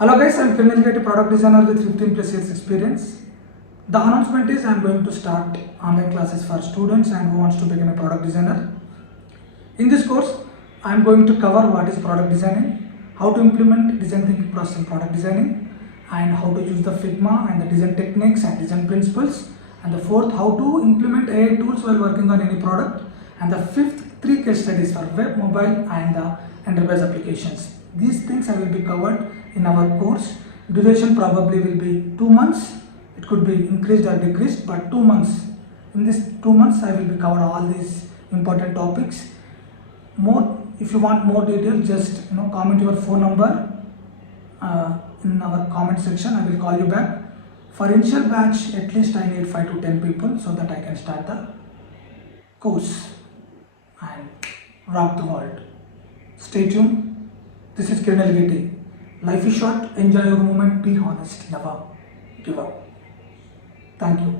Hello guys, I'm Kiran Yeligeti, product designer with 15 plus years experience. The announcement is I'm going to start online classes for students and who wants to become a product designer. In this course, I'm going to cover what is product designing, how to implement design thinking process in product designing, and how to use the Figma and the design techniques and design principles. And the fourth, how to implement AI tools while working on any product. And the fifth, 3 case studies for web, mobile, and the enterprise applications. These things I will be covered in our course. Duration probably will be 2 months. It could be increased or decreased, but 2 months. In this 2 months, I will be covered all these important topics. If you want more details, just comment your phone number in our comment section. I will call you back. For initial batch, at least I need 5 to 10 people so that I can start the course and rock the world. Stay tuned. This is Kiran Yeligeti. Life is short. Enjoy your moment. Be honest. Never give up. Thank you.